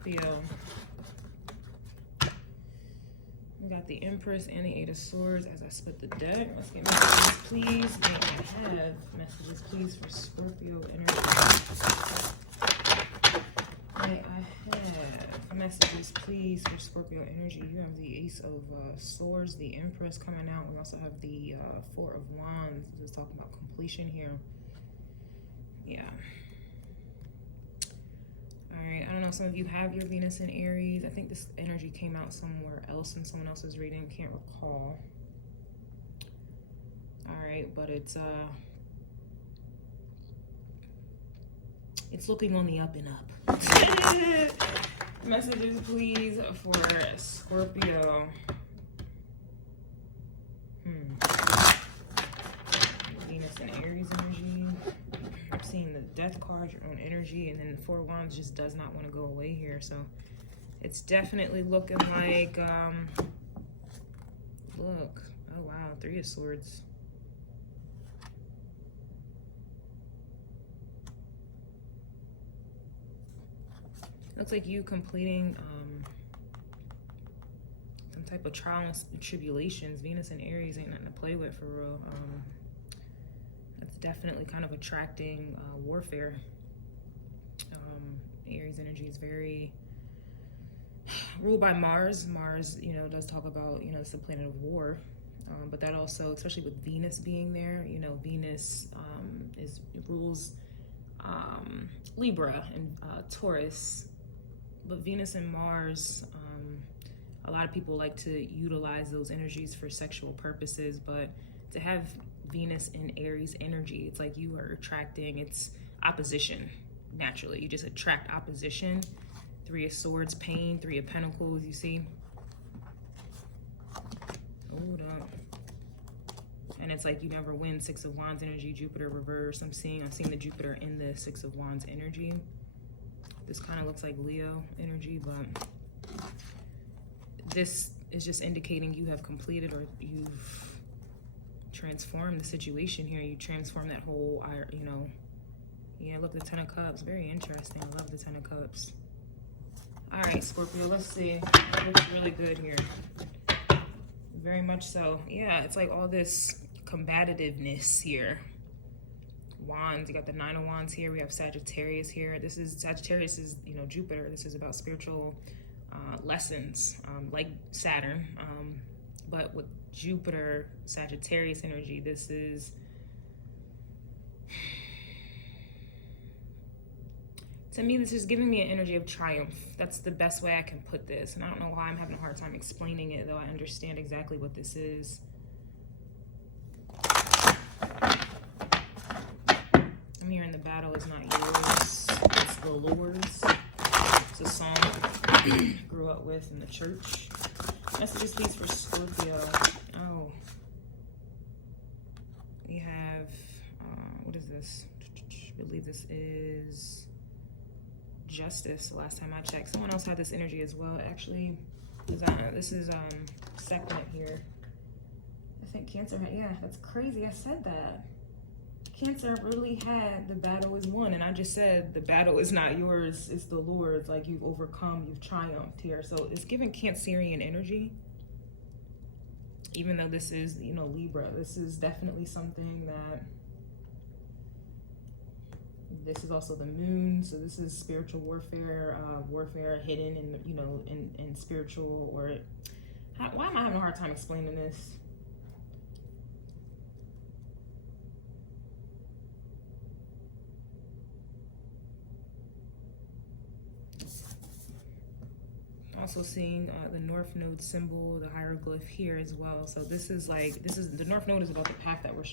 Scorpio. We got the Empress and the Eight of Swords as I split the deck. Let's get messages, please. May I have messages, please, for Scorpio energy? May I have messages, please, for Scorpio energy? You have the Ace of Swords, the Empress coming out. We also have the Four of Wands. Just talking about completion here. Yeah. All right, I don't know, some of you have your Venus in Aries. I think this energy came out somewhere else in someone else's reading, can't recall. All right, but it's looking on the up and up. Messages, please, for Scorpio. Venus in Aries energy. I'm seeing the Death card, your own energy, and then the Four of Wands just does not want to go away here. So it's definitely looking like, look, oh wow, Three of Swords. Looks like you completing some type of trials and tribulations. Venus and Aries ain't nothing to play with for real. That's definitely kind of attracting warfare. Aries energy is very ruled by Mars. Mars, you know, does talk about, you know, it's the planet of war. But that also, especially with Venus being there, you know, Venus rules Libra and Taurus. But Venus and Mars, a lot of people like to utilize those energies for sexual purposes, but to have Venus in Aries energy, it's like you are attracting, it's opposition, naturally. You just attract opposition. Three of Swords, pain, Three of Pentacles, you see? Hold up. And it's like you never win. Six of Wands energy, Jupiter reverse. I'm seeing the Jupiter in the Six of Wands energy. This kind of looks like Leo energy, but this is just indicating you have completed or you've transformed the situation here. You transform that whole, you know, yeah, look, the Ten of Cups. Very interesting. I love the Ten of Cups. All right, Scorpio, let's see. It looks really good here. Very much so. Yeah, it's like all this combativeness here. Wands, you got the Nine of Wands here. We have Sagittarius here. This is, Sagittarius is, you know, Jupiter. This is about spiritual lessons, like Saturn. But with Jupiter, Sagittarius energy, this is, to me, this is giving me an energy of triumph. That's the best way I can put this. And I don't know why I'm having a hard time explaining it, though I understand exactly what this is. I'm hearing the battle is not yours, it's the Lord's. It's a song I grew up with in the church. Messages, please, for Scorpio. Oh. We have, what is this? I believe this is Justice, the last time I checked. Someone else had this energy as well. Actually, this is second here. I think Cancer had, yeah, that's crazy. I said that. Cancer really had the battle is won, and I just said the battle is not yours, it's the Lord's. Like, you've overcome, you've triumphed here. So it's giving Cancerian energy, even though this is, you know, Libra. This is definitely something that, this is also the moon, so this is spiritual warfare, warfare hidden in, you know, in spiritual, or why am I having a hard time explaining this? Also seeing the North Node symbol, the hieroglyph here as well. So this is like, the North Node is about the path that we're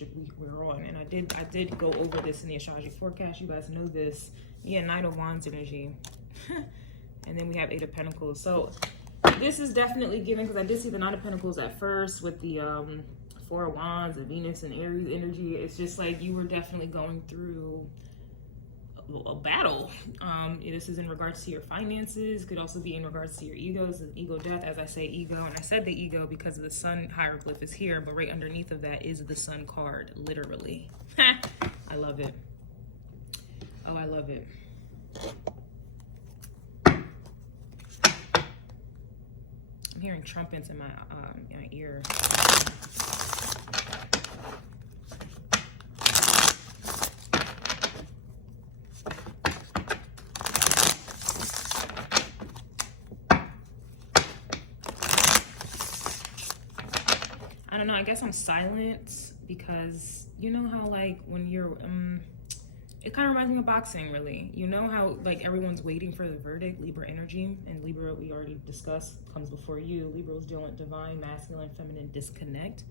on. And I did go over this in the astrology forecast. You guys know this. Yeah, Knight of Wands energy. And then we have Eight of Pentacles. So this is definitely giving, because I did see the Knight of Pentacles at first with the Four of Wands, the Venus and Aries energy. It's just like you were definitely going through a battle. This is in regards to your finances, could also be in regards to your egos, and ego death. As I say ego, and I said the ego because the sun hieroglyph is here, but right underneath of that is the sun card, literally. I love it. Oh, I love it. I'm hearing trumpets in my ear. I don't know, I guess I'm silent because you know how like when you're, it kind of reminds me of boxing really. You know how like everyone's waiting for the verdict, Libra energy, and Libra we already discussed comes before you. Libra's dealing with divine, masculine, feminine disconnect.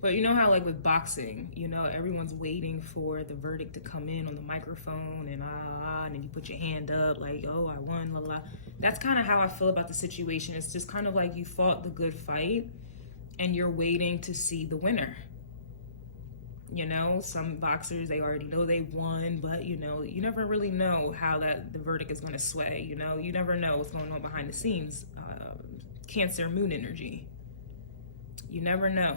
But you know how like with boxing, you know, everyone's waiting for the verdict to come in on the microphone and and then you put your hand up like, oh, I won, la la. That's kind of how I feel about the situation. It's just kind of like you fought the good fight and you're waiting to see the winner. You know, some boxers, they already know they won, but you know, you never really know how the verdict is going to sway. You know, you never know what's going on behind the scenes. Cancer moon energy. You never know.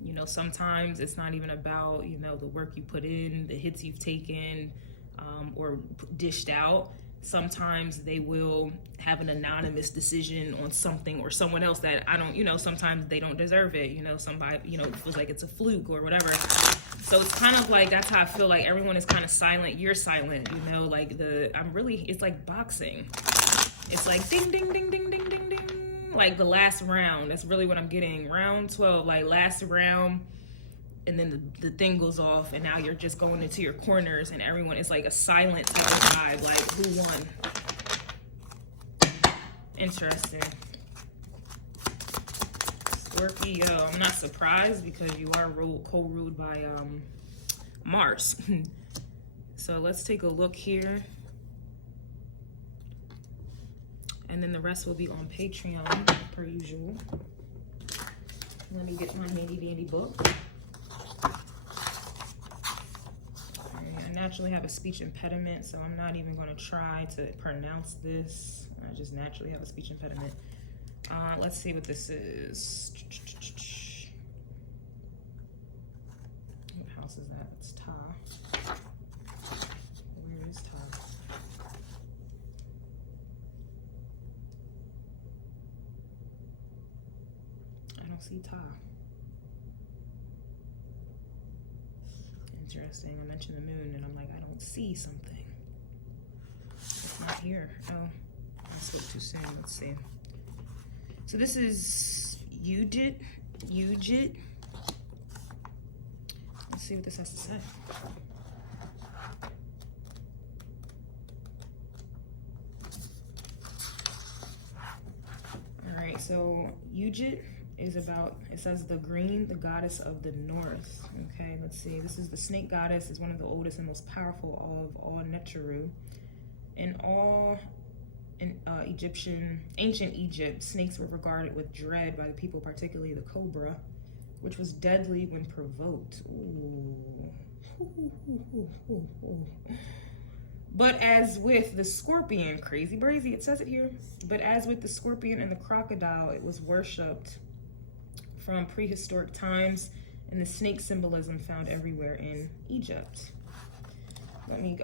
You know, sometimes it's not even about, you know, the work you put in, the hits you've taken, or dished out. Sometimes they will have an anonymous decision on something or someone else that I don't, you know, sometimes they don't deserve it. You know, somebody, you know, feels like it's a fluke or whatever. So it's kind of like, that's how I feel like everyone is kind of silent. You're silent, you know, like it's like boxing. It's like ding, ding, ding, ding, ding, ding, ding. Like the last round, that's really what I'm getting. Round 12, like last round. And then the thing goes off and now you're just going into your corners and everyone is like a silent type of vibe, like who won? Interesting. Scorpio, I'm not surprised because you are co-ruled by Mars. So let's take a look here. And then the rest will be on Patreon per usual. Let me get my handy dandy book. I naturally have a speech impediment, so I'm not even going to try to pronounce this. I just naturally have a speech impediment. Let's see what this is. What house is that? It's Ta. Where is Ta? I don't see Ta. Interesting. I mentioned the moon and I'm like, I don't see something. It's not here. Oh, I spoke too soon. Let's see. So this is Udjit. Let's see what this has to say. All right, so Udjit is about, it says the green, the goddess of the north. Okay, let's see. This is the snake goddess, is one of the oldest and most powerful of all Neteru. In ancient Egypt, snakes were regarded with dread by the people, particularly the cobra, which was deadly when provoked. Ooh. But as with the scorpion, crazy brazy, it says it here. But as with the scorpion and the crocodile, it was worshipped from prehistoric times, and the snake symbolism found everywhere in Egypt. Let me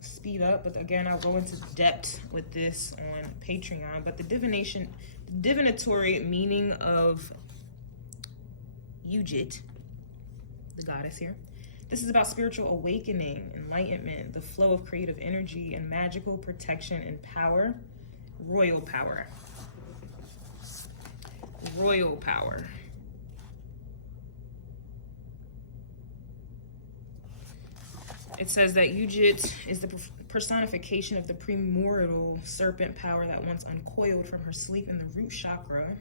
speed up, but again, I'll go into depth with this on Patreon. But the divinatory meaning of Udjit, the goddess here, this is about spiritual awakening, enlightenment, the flow of creative energy, and magical protection and power, royal power. Royal power. It says that Udjit is the personification of the primordial serpent power that once uncoiled from her sleep in the root chakra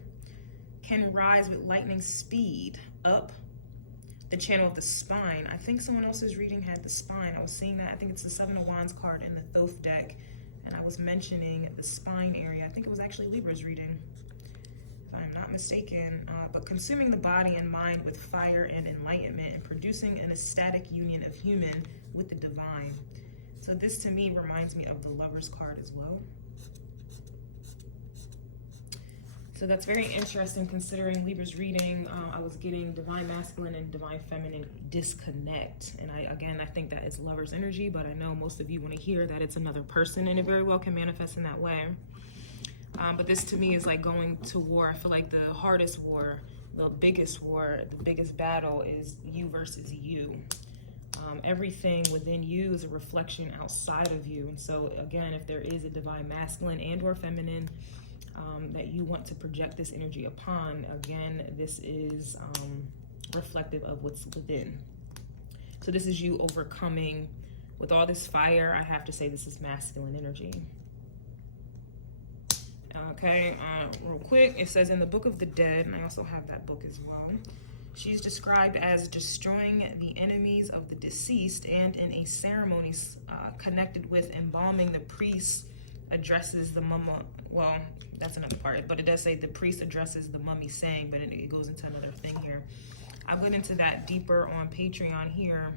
can rise with lightning speed up the channel of the spine. I think someone else's reading had the spine. I was seeing that. I think it's the Seven of Wands card in the Thoth deck, and I was mentioning the spine area. I think it was actually Libra's reading, if I'm not mistaken. But consuming the body and mind with fire and enlightenment, and producing an ecstatic union of human with the divine. So this to me reminds me of the Lover's card as well. So that's very interesting considering Libra's reading. I was getting divine masculine and divine feminine disconnect. And I think that it's Lover's energy, but I know most of you want to hear that it's another person, and it very well can manifest in that way. But this to me is like going to war. I feel like the hardest war, the biggest battle is you versus you. Everything within you is a reflection outside of you. And so again, if there is a divine masculine and or feminine that you want to project this energy upon, again, this is reflective of what's within. So this is you overcoming with all this fire. I have to say this is masculine energy. Okay, real quick, it says in the Book of the Dead, and I also have that book as well, she's described as destroying the enemies of the deceased, and in a ceremony connected with embalming, the priest addresses the mummy. Well, that's another part, but it does say the priest addresses the mummy saying, but it goes into another thing here. I went into that deeper on Patreon here.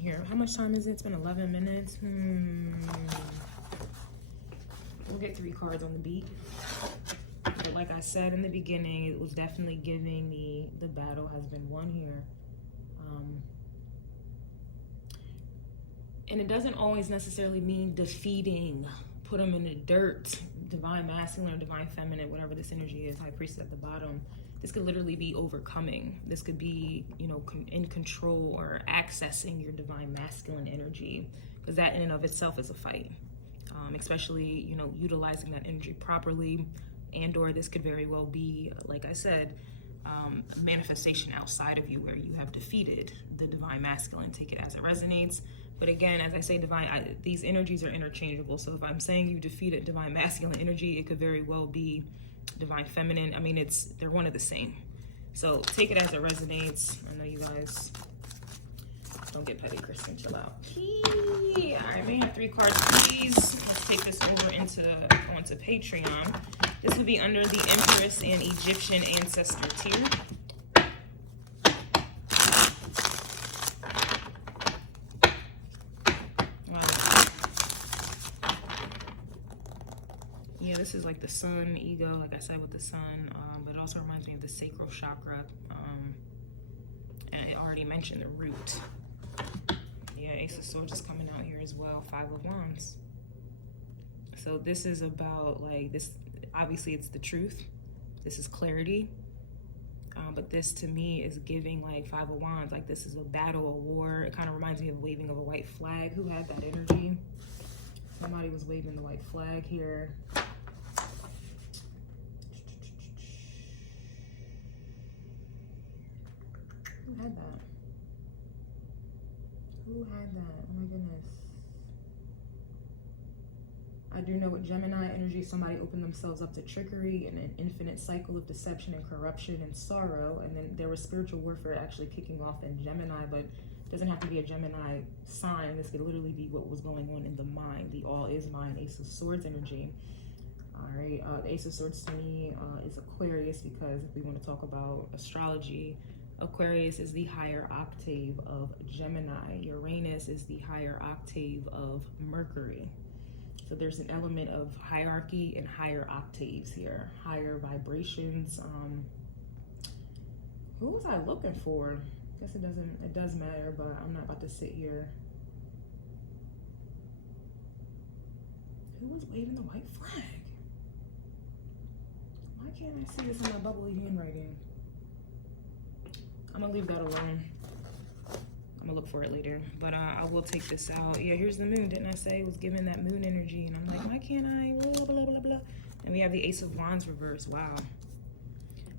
Here. How much time is it? It's been 11 minutes. We'll get 3 cards on the beat. But like I said in the beginning, it was definitely giving the battle has been won here. And it doesn't always necessarily mean defeating, put them in the dirt, divine masculine or divine feminine, whatever this energy is, high priestess at the bottom. This could literally be overcoming. This could be, you know, in control or accessing your divine masculine energy, because that in and of itself is a fight, especially, you know, utilizing that energy properly. And or this could very well be, like I said, a manifestation outside of you where you have defeated the divine masculine. Take it as it resonates. But again, as I say, these energies are interchangeable. So if I'm saying you defeated divine masculine energy, it could very well be divine feminine. I mean, they're one of the same. So take it as it resonates. I know you guys don't get petty, Kristen, chill out. All right, may I have 3 cards, please? Let's take this over onto Patreon. This would be under the Empress and Egyptian ancestor tier. Yeah, this is like the sun, ego, like I said with the sun, but it also reminds me of the sacral chakra, and it already mentioned the root. Yeah, Ace of Swords is coming out here as well, 5 of Wands. So this is about like this, obviously it's the truth. This is clarity, but this to me is giving like 5 of Wands, like this is a battle, a war. It kind of reminds me of waving of a white flag. Who had that energy? Somebody was waving the white flag here. Who had that? Who had that? Oh my goodness. I do know with Gemini energy, somebody opened themselves up to trickery and an infinite cycle of deception and corruption and sorrow. And then there was spiritual warfare actually kicking off in Gemini, but it doesn't have to be a Gemini sign. This could literally be what was going on in the mind. The all is mind, Ace of Swords energy. All right, the Ace of Swords to me is Aquarius, because if we want to talk about astrology, Aquarius is the higher octave of Gemini. Uranus is the higher octave of Mercury. So there's an element of hierarchy and higher octaves here, higher vibrations. Who was I looking for? I guess it does matter, but I'm not about to sit here. Who was waving the white flag? Why can't I see this in my bubbly handwriting? I'm gonna leave that alone. I'm gonna look for it later, but I will take this out. Yeah, here's the moon. Didn't I say it was giving that moon energy? And I'm like, why can't I? Blah, blah, blah, blah. And we have the Ace of Wands reverse. Wow.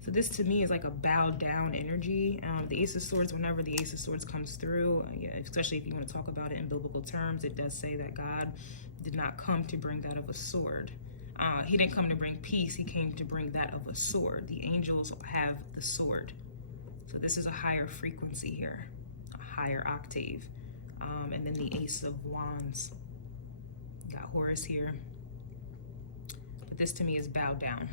So this to me is like a bowed down energy. The Ace of Swords, whenever the Ace of Swords comes through, especially if you want to talk about it in biblical terms, it does say that God did not come to bring that of a sword. He didn't come to bring peace. He came to bring that of a sword. The angels have the sword. So this is a higher frequency here, a higher octave. And then the Ace of Wands. Got Horus here. But this to me is bowed down.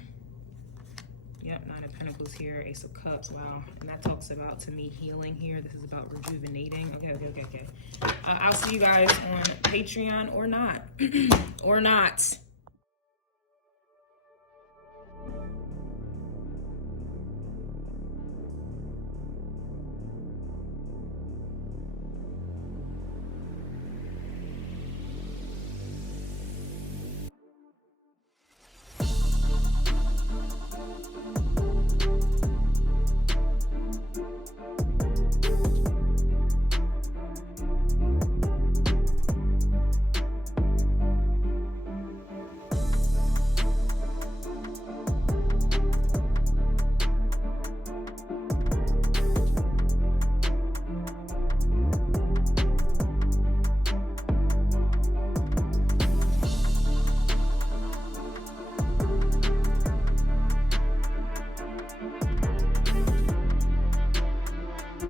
Yep, 9 of Pentacles here, Ace of Cups, wow. And that talks about, to me, healing here. This is about rejuvenating. Okay. I'll see you guys on Patreon or not. Or not.